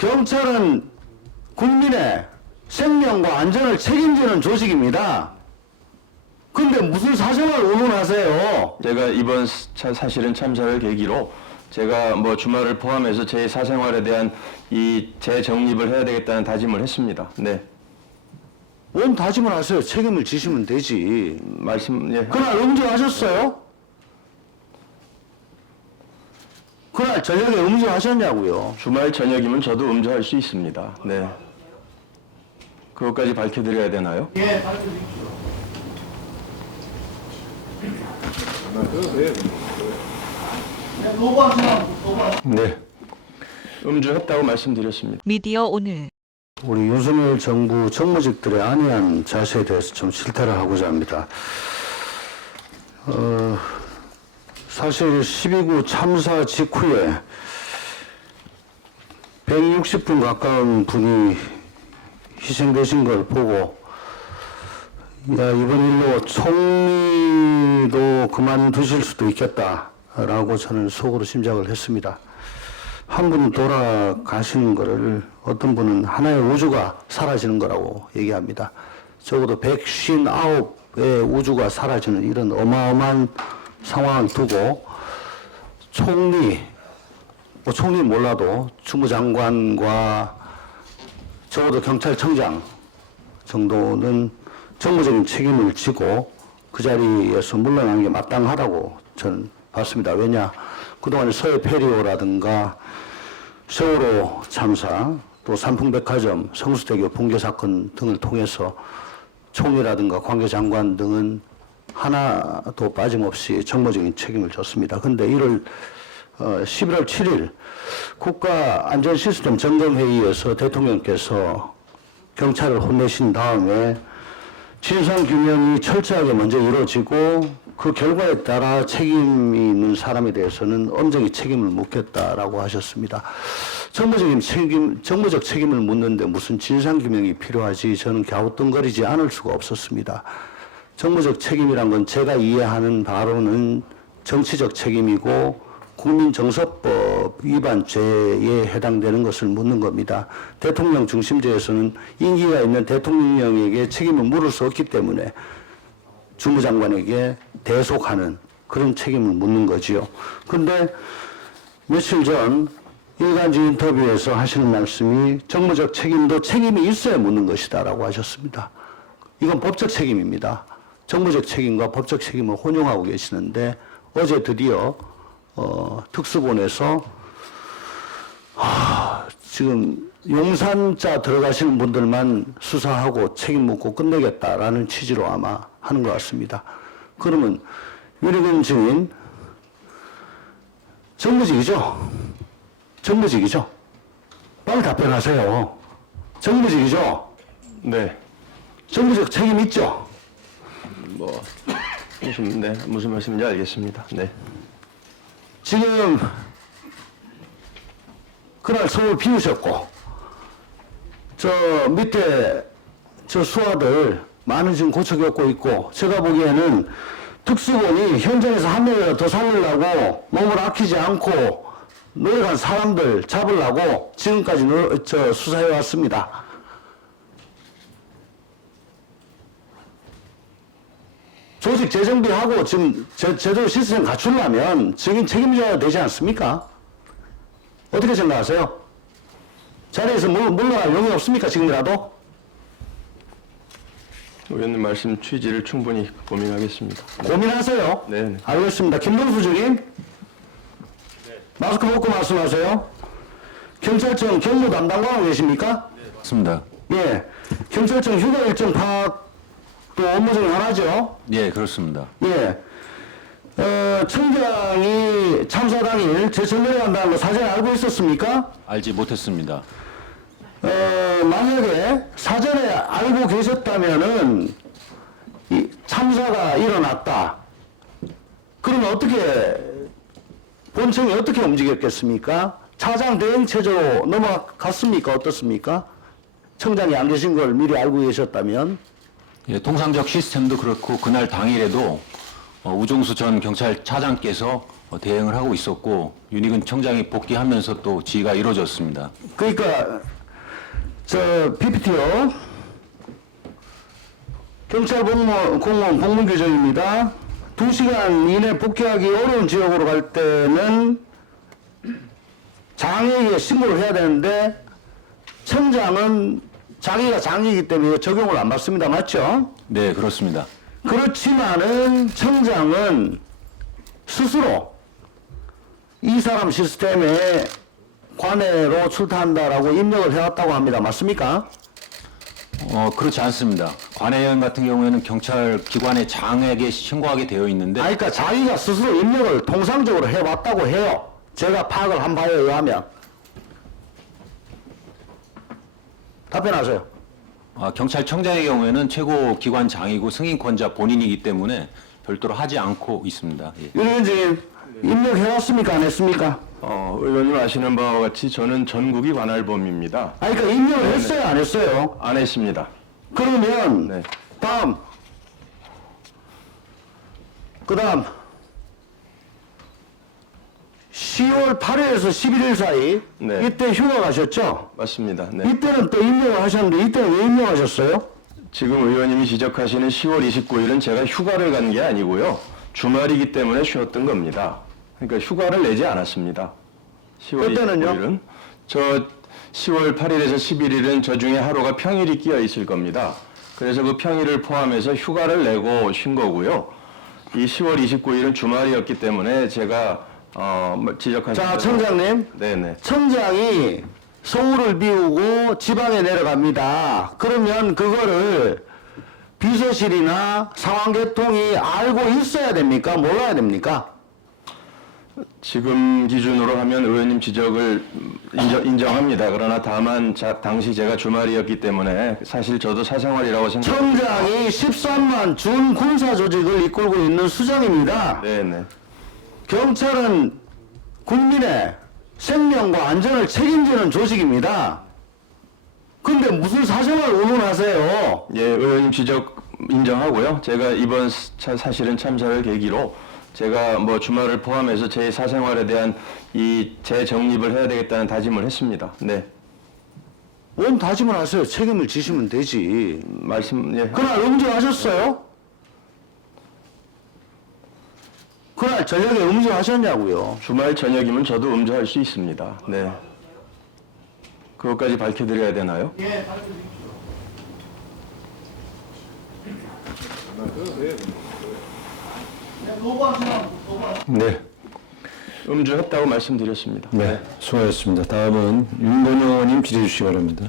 경찰은 국민의 생명과 안전을 책임지는 조직입니다. 근데 무슨 사생활 운운하세요? 제가 이번 사실은 참사를 계기로 제가 뭐 주말을 포함해서 제 사생활에 대한 이 재정립을 해야 되겠다는 다짐을 했습니다. 네. 뭔 다짐을 하세요? 책임을 지시면 되지. 예. 그날 음주하셨어요? 그날 저녁에 음주하셨냐고요? 주말 저녁이면 저도 음주할 수 있습니다. 네. 그것까지 밝혀드려야 되나요? 예, 밝혀주십시오. 네. 음주했다고 말씀드렸습니다. 미디어 오늘 우리 윤석열 정부 정무직들의 안이한 자세에 대해서 좀 실타를 하고자 합니다. 사실 12구 참사 직후에 160분 가까운 분이 희생되신 걸 보고, 야, 이번 일로 총리도 그만두실 수도 있겠다라고 저는 속으로 심작을 했습니다. 한 분은 돌아가시는 거를 어떤 분은 하나의 우주가 사라지는 거라고 얘기합니다. 적어도 159의 우주가 사라지는 이런 어마어마한 상황을 두고 총리, 뭐 총리 몰라도 주무장관과 적어도 경찰청장 정도는 정무적인 책임을 지고 그 자리에서 물러나는 게 마땅하다고 저는 봤습니다. 왜냐, 그동안 서해 페리오라든가 세월호 참사, 또 삼풍백화점, 성수대교 붕괴 사건 등을 통해서 총리라든가 관계장관 등은 하나도 빠짐없이 정무적인 책임을 졌습니다. 그런데 11월 7일 국가안전시스템 점검회의에서 대통령께서 경찰을 혼내신 다음에 진상규명이 철저하게 먼저 이루어지고 그 결과에 따라 책임이 있는 사람에 대해서는 엄정히 책임을 묻겠다라고 하셨습니다. 정무적 책임을 묻는데 무슨 진상규명이 필요하지, 저는 갸우뚱거리지 않을 수가 없었습니다. 정무적 책임이란 건 제가 이해하는 바로는 정치적 책임이고 국민정서법 위반 죄에 해당되는 것을 묻는 겁니다. 대통령 중심제에서는 임기가 있는 대통령에게 책임을 물을 수 없기 때문에 주무장관에게 대속하는 그런 책임을 묻는 거지요. 그런데 며칠 전 일간지 인터뷰에서 하시는 말씀이 정무적 책임도 책임이 있어야 묻는 것이다라고 하셨습니다. 이건 법적 책임입니다. 정무적 책임과 법적 책임을 혼용하고 계시는데 어제 드디어 특수본에서 지금 용산자 들어가시는 분들만 수사하고 책임 묻고 끝내겠다라는 취지로 아마 하는 것 같습니다. 그러면 윤핵관 증인 정무직이죠? 정무직이죠? 빨리 답변하세요. 정무직이죠? 네. 정무적 책임 있죠? 무슨 말씀인지 알겠습니다. 네. 지금 그날 서울 비우셨고 저 밑에 저 수하들 많은 지금 고쳐 겪고 있고, 제가 보기에는 특수본이 현장에서 한 명이라도 더 살리려고 몸을 아끼지 않고 노력한 사람들 잡으려고 지금까지 수사해 왔습니다. 조직 재정비하고 지금 제대로 시스템 갖추려면 증인 책임져야 되지 않습니까? 어떻게 생각하세요? 자리에서 물러날 용이 없습니까, 지금이라도? 의원님 말씀 취지를 충분히 고민하겠습니다. 고민하세요. 네. 알겠습니다. 김동수 주임. 네. 마스크 벗고 말씀하세요. 경찰청 경무 담당관으로 계십니까? 네, 맞습니다. 예. 경찰청 휴가 일정 파악도 업무 중에 하나죠? 예, 그렇습니다. 예. 청장이 참사 당일 제천 내려간다는 거 사전에 알고 있었습니까? 알지 못했습니다. 만약에 사전에 알고 계셨다면은 이 참사가 일어났다. 그러면 어떻게 본청이 어떻게 움직였겠습니까? 차장 대행 체제로 넘어갔습니까? 어떻습니까? 청장이 안 계신 걸 미리 알고 계셨다면? 예, 통상적 시스템도 그렇고 그날 당일에도 우종수 전 경찰차장께서 대응을 하고 있었고 윤희근 청장이 복귀하면서 또 지휘가 이루어졌습니다. 그러니까 저 PPT요. 경찰 공무원 복무 규정입니다. 2시간 이내 복귀하기 어려운 지역으로 갈 때는 장에게 신고를 해야 되는데 청장은 자기가 장이기 때문에 적용을 안 받습니다. 맞죠? 네, 그렇습니다. 그렇지만은 청장은 스스로 이 사람 시스템에 관내로 출타한다라고 입력을 해왔다고 합니다. 맞습니까? 그렇지 않습니다. 관해원 같은 경우에는 경찰 기관의 장에게 신고하게 되어 있는데 그러니까 자기가 스스로 입력을 통상적으로 해왔다고 해요. 제가 파악을 한 바에 의하면. 답변하세요. 경찰청장의 경우에는 최고 기관 장이고 승인권자 본인이기 때문에 별도로 하지 않고 있습니다. 예. 윤 의원님, 입력해왔습니까? 안 했습니까? 의원님 아시는 바와 같이 저는 전국이 관할범입니다. 그러니까 입력을 했어요? 안 했어요? 안 했습니다. 그러면 네. 다음 그다음 10월 8일에서 11일 사이 네. 이때 휴가 가셨죠? 맞습니다. 네. 이때는 또 입력을 하셨는데 이때는 왜 입력하셨어요? 지금 의원님이 지적하시는 10월 29일은 제가 휴가를 간 게 아니고요. 주말이기 때문에 쉬었던 겁니다. 그러니까 휴가를 내지 않았습니다. 10월 그때는요? 29일은 저 10월 8일에서 11일은 저 중에 하루가 평일이 끼어 있을 겁니다. 그래서 그 평일을 포함해서 휴가를 내고 쉰 거고요. 이 10월 29일은 주말이었기 때문에 제가 지적하신 자, 대로- 청장님. 네네. 청장이 서울을 비우고 지방에 내려갑니다. 그러면 그거를 비서실이나 상황계통이 알고 있어야 됩니까? 몰라야 됩니까? 지금 기준으로 하면 의원님 지적을 인정합니다. 그러나 다만 당시 제가 주말이었기 때문에 사실 저도 사생활이라고 생각합니다. 청장이 13만 준 군사 조직을 이끌고 있는 수장입니다. 네네. 경찰은 국민의 생명과 안전을 책임지는 조직입니다. 근데 무슨 사생활 운운하세요? 예, 의원님 지적 인정하고요. 제가 이번 사실은 참사를 계기로 제가 주말을 포함해서 제 사생활에 대한 이 재정립을 해야 되겠다는 다짐을 했습니다. 네. 뭔 다짐을 하세요? 책임을 지시면 되지. 예. 그날 음주하셨어요? 그날 저녁에 음주하셨냐고요? 주말 저녁이면 저도 음주할 수 있습니다. 네. 그것까지 밝혀드려야 되나요? 네, 음주했다고 말씀드렸습니다. 수고하셨습니다. 다음은 윤건영 의원님 질의해 주시기 바랍니다.